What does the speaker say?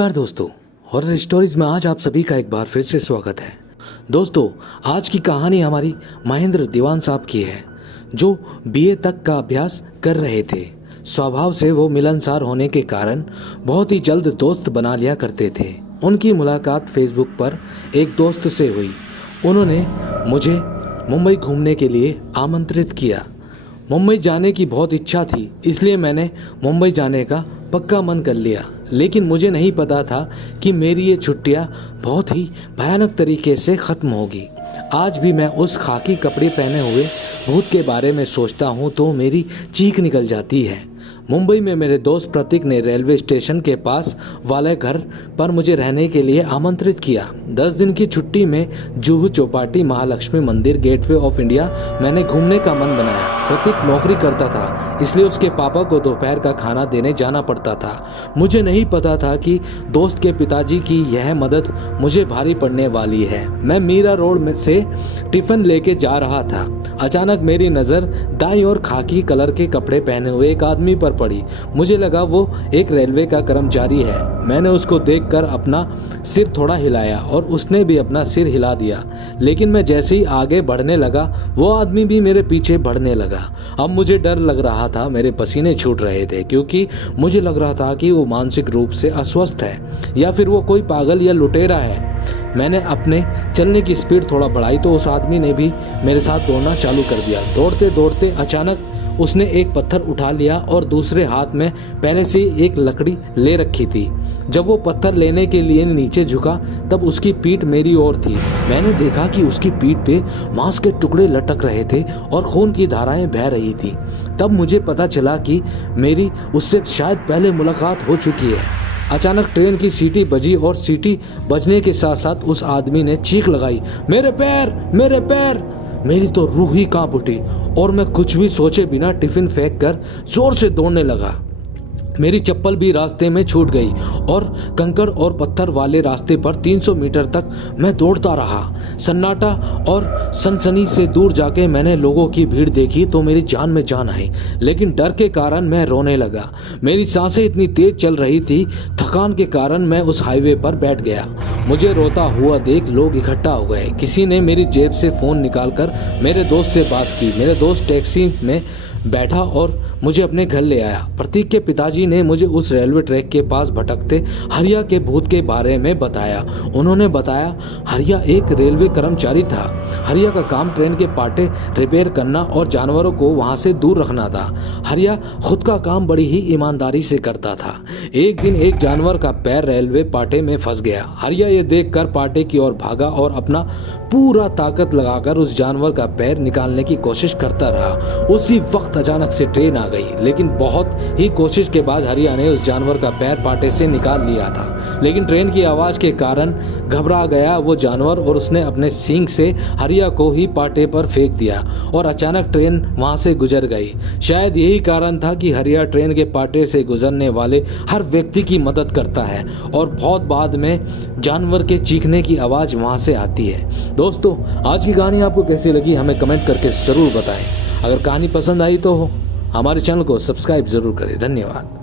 नमस्कार दोस्तों, horror stories में आज आप सभी का एक बार फिर से स्वागत है। दोस्तों, आज की कहानी हमारी महेंद्र दीवान साहब की है, जो बीए तक का अभ्यास कर रहे थे। स्वभाव से वो मिलनसार होने के कारण बहुत ही जल्द दोस्त बना लिया करते थे। उनकी मुलाकात फेसबुक पर एक दोस्त से हुई। उन्होंने मुझे मुंबई घूमने के लिए आमंत्रित किया। मुंबई जाने की बहुत इच्छा थी, इसलिए मैंने मुंबई जाने का पक्का मन कर लिया। लेकिन मुझे नहीं पता था कि मेरी ये छुट्टियाँ बहुत ही भयानक तरीके से ख़त्म होगी। आज भी मैं उस खाकी कपड़े पहने हुए भूत के बारे में सोचता हूँ तो मेरी चीख निकल जाती है। मुंबई में मेरे दोस्त प्रतीक ने रेलवे स्टेशन के पास वाले घर पर मुझे रहने के लिए आमंत्रित किया। 10 दिन की छुट्टी में जुहू चौपाटी, महालक्ष्मी मंदिर, गेटवे ऑफ इंडिया मैंने घूमने का मन बनाया। प्रतीक नौकरी करता था, इसलिए उसके पापा को दोपहर का खाना देने जाना पड़ता था। मुझे नहीं पता था कि दोस्त के पिताजी की यह मदद मुझे भारी पड़ने वाली है। मैं मीरा रोड में से टिफिन लेके जा रहा था। अचानक मेरी नज़र दाईं ओर खाकी कलर के कपड़े पहने हुए एक आदमी पर पड़ी। मुझे लगा वो एक रेलवे का कर्मचारी है। मैंने उसको देखकर अपना सिर थोड़ा हिलाया और उसने भी अपना सिर हिला दिया। लेकिन मैं जैसे ही आगे बढ़ने लगा, वो आदमी भी मेरे पीछे बढ़ने लगा। अब मुझे डर लग रहा था, मेरे पसीने छूट रहे थे, क्योंकि मुझे लग रहा था कि वो मानसिक रूप से अस्वस्थ है या फिर वो कोई पागल या लुटेरा है। मैंने अपने चलने की स्पीड थोड़ा बढ़ाई तो उस आदमी ने भी मेरे साथ दौड़ना चालू कर दिया। दौड़ते दौड़ते अचानक उसने एक पत्थर उठा लिया और दूसरे हाथ में पहले से एक लकड़ी ले रखी थी। जब वो पत्थर लेने के लिए नीचे झुका तब उसकी पीठ मेरी ओर थी। मैंने देखा कि उसकी पीठ पे मांस के टुकड़े लटक रहे थे और खून की धाराएं बह रही थी। तब मुझे पता चला कि मेरी उससे शायद पहले मुलाकात हो चुकी है। अचानक ट्रेन की सीटी बजी और सीटी बजने के साथ साथ उस आदमी ने चीख लगाई, मेरे पैर, मेरे पैर। मेरी तो रूह ही कांप उठी और मैं कुछ भी सोचे बिना टिफिन फेंक कर जोर से दौड़ने लगा। मेरी चप्पल भी रास्ते में छूट गई और कंकड़ और पत्थर वाले रास्ते पर 300 मीटर तक मैं दौड़ता रहा। सन्नाटा और सनसनी से दूर जाके मैंने लोगों की भीड़ देखी तो मेरी जान में जान आई, लेकिन डर के कारण मैं रोने लगा। मेरी सांसें इतनी तेज चल रही थी, थकान के कारण मैं उस हाईवे पर बैठ गया। मुझे रोता हुआ देख लोग इकट्ठा हो गए। किसी ने मेरी जेब से फ़ोन निकालकर मेरे दोस्त से बात की। मेरे दोस्त टैक्सी में बैठा और मुझे अपने घर ले आया। प्रतीक के पिताजी ने मुझे उस रेलवे ट्रैक के पास भटकते हरिया के भूत के बारे में बताया। उन्होंने बताया हरिया एक रेलवे कर्मचारी था। हरिया का काम ट्रेन के पाटे रिपेयर करना और जानवरों को वहां से दूर रखना था। हरिया खुद का काम बड़ी ही ईमानदारी से करता था। एक दिन एक जानवर का पैर रेलवे पाटे में फंस गया। हरिया ये देखकर पाटे की ओर भागा और अपना पूरा ताकत लगाकर उस जानवर का पैर निकालने की कोशिश करता रहा। उसी वक्त अचानक से ट्रेन आ गई, लेकिन बहुत ही कोशिश के बाद हरिया ने उस जानवर का पैर पाटे से निकाल लिया था। लेकिन ट्रेन की आवाज़ के कारण घबरा गया वो जानवर और उसने अपने सींग से हरिया को ही पाटे पर फेंक दिया और अचानक ट्रेन वहां से गुजर गई। शायद यही कारण था कि हरिया ट्रेन के पाटे से गुजरने वाले हर व्यक्ति की मदद करता है और बहुत बाद में जानवर के चीखने की आवाज़ वहां से आती है। दोस्तों, आज की कहानी आपको कैसी लगी हमें कमेंट करके ज़रूर बताएं। अगर कहानी पसंद आई तो हमारे चैनल को सब्सक्राइब ज़रूर करें। धन्यवाद।